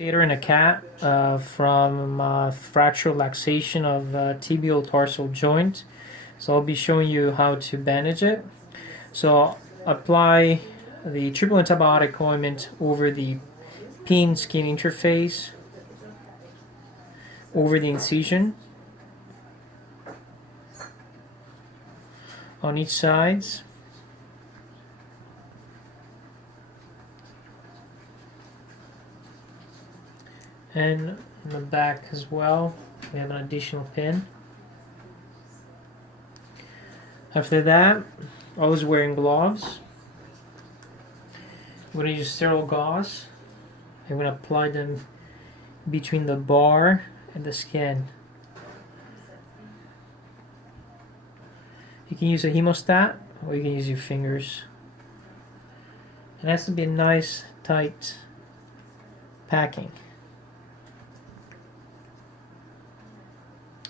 Fixator in a cat from fracture laxation of tibial tarsal joint. So I'll be showing you how to bandage it. So apply the triple antibiotic ointment over the pain skin interface, over the incision, on each sides. And in the back as well, we have an additional pin. After that, always wearing gloves. I'm going to use sterile gauze. I'm going to apply them between the bar and the skin. You can use a hemostat or you can use your fingers. It has to be a nice, tight packing.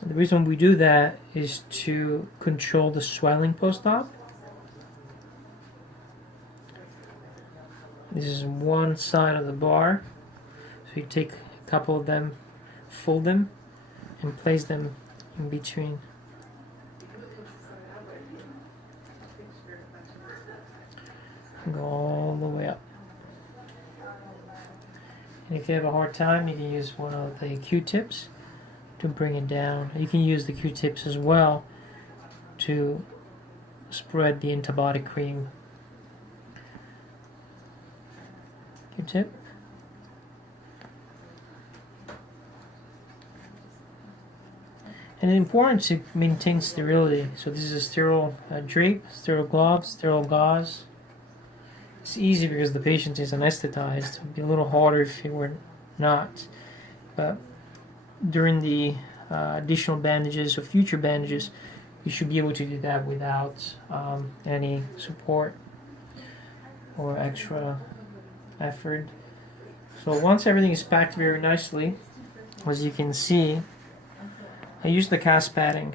The reason we do that is to control the swelling post-op. This is one side of the bar. So you take a couple of them, fold them, and place them in between. Go all the way up. And if you have a hard time, you can use one of the Q-tips to bring it down. You can use the Q-tips as well to spread the antibiotic cream. Q-tip. And it's important to maintain sterility. So this is a sterile drape, sterile gloves, sterile gauze. It's easy because the patient is anesthetized. It would be a little harder if it were not. But during the additional bandages or future bandages, you should be able to do that without any support or extra effort. So once everything is packed very nicely, as you can see, I use the cast padding.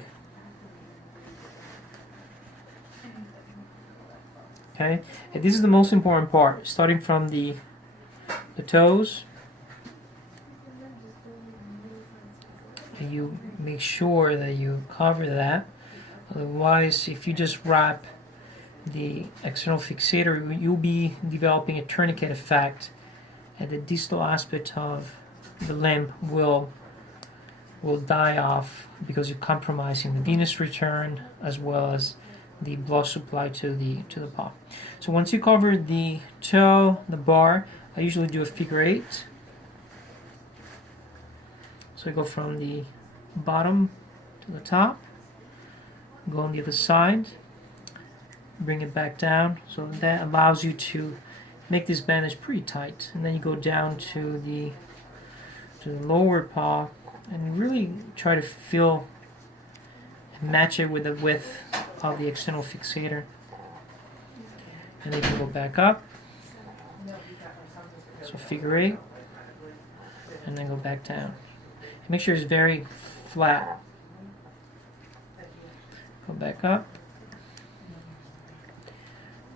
Okay, and this is the most important part, starting from the toes. You make sure that you cover that. Otherwise, if you just wrap the external fixator, you'll be developing a tourniquet effect, and the distal aspect of the limb will die off because you're compromising the venous return as well as the blood supply to the paw. So once you cover the toe, the bar, I usually do a figure 8. So I go from the bottom to the top, go on the other side, bring it back down. So that allows you to make this bandage pretty tight. And then you go down to the lower paw and really try to feel and match it with the width of the external fixator. And then you can go back up. So figure 8, and then go back down. Make sure it's very flat. Go back up.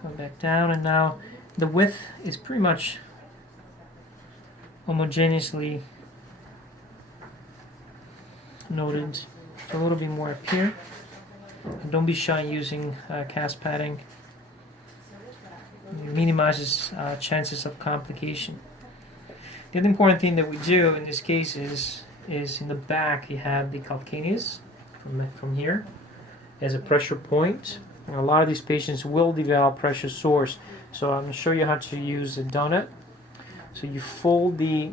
Go back down, and now the width is pretty much homogeneously noted. So a little bit more up here. And don't be shy using cast padding. It minimizes chances of complication. The other important thing that we do in this case is in the back you have the calcaneus from here as a pressure point. And a lot of these patients will develop pressure sores. So I'm going to show you how to use a donut. So you fold the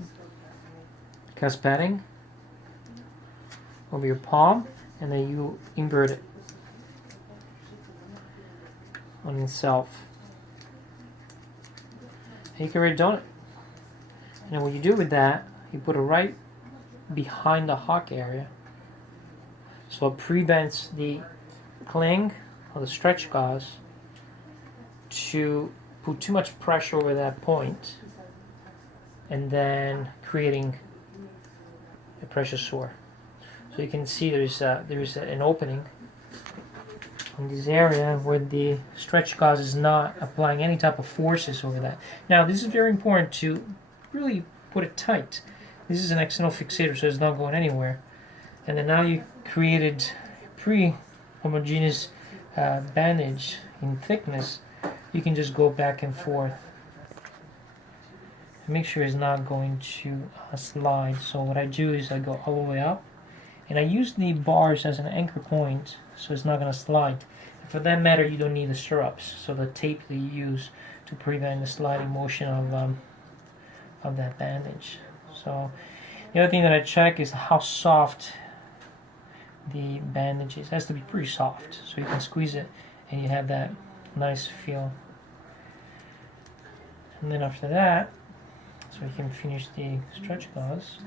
cast padding over your palm and then you invert it on itself. And you can read a donut. And then what you do with that, you put it right behind the hock area. So it prevents the cling or the stretch gauze to put too much pressure over that point and then creating a pressure sore. So you can see there's an opening in this area where the stretch gauze is not applying any type of forces over that. Now this is very important to really put it tight. This is an external fixator, so it's not going anywhere. And then now you created pre-homogeneous bandage in thickness. You can just go back and forth. Make sure it's not going to slide. So what I do is I go all the way up, and I use the bars as an anchor point, so it's not going to slide. And for that matter, you don't need the stirrups, so the tape that you use to prevent the sliding motion of that bandage. So the other thing that I check is how soft the bandage is. It has to be pretty soft, so you can squeeze it and you have that nice feel. And then after that, so we can finish the stretch gauze.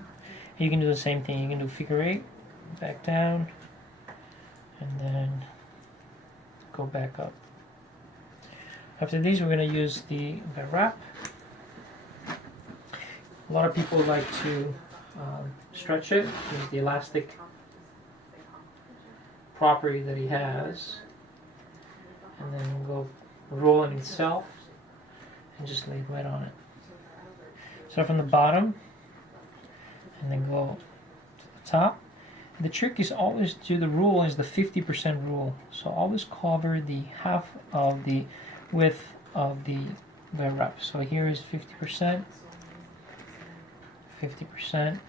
You can do the same thing. You can do figure 8, back down, and then go back up. After these, we're going to use the wrap. A lot of people like to stretch it. Use the elastic property that he has, and then go roll it itself and just lay right on it. Start from the bottom and then go to the top. And the trick is always the rule is the 50% rule. So always cover the half of the width of the wrap. So here is 50%, 50%,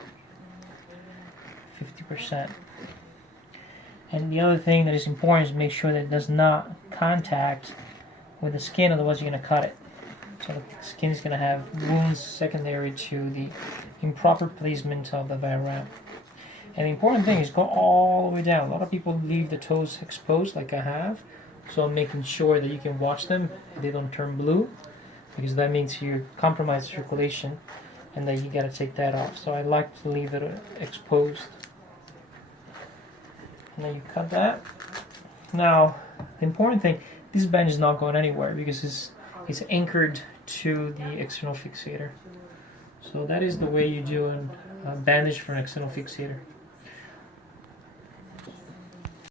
50%. And the other thing that is important is make sure that it does not contact with the skin, otherwise you're going to cut it. So the skin is going to have wounds secondary to the improper placement of the wrap. And the important thing is go all the way down. A lot of people leave the toes exposed like I have, so I'm making sure that you can watch them, they don't turn blue, because that means you compromise circulation, and then you got to take that off. So I like to leave it exposed. And then you cut that. Now, the important thing, this bandage is not going anywhere because it's anchored to the external fixator. So that is the way you do a bandage for an external fixator.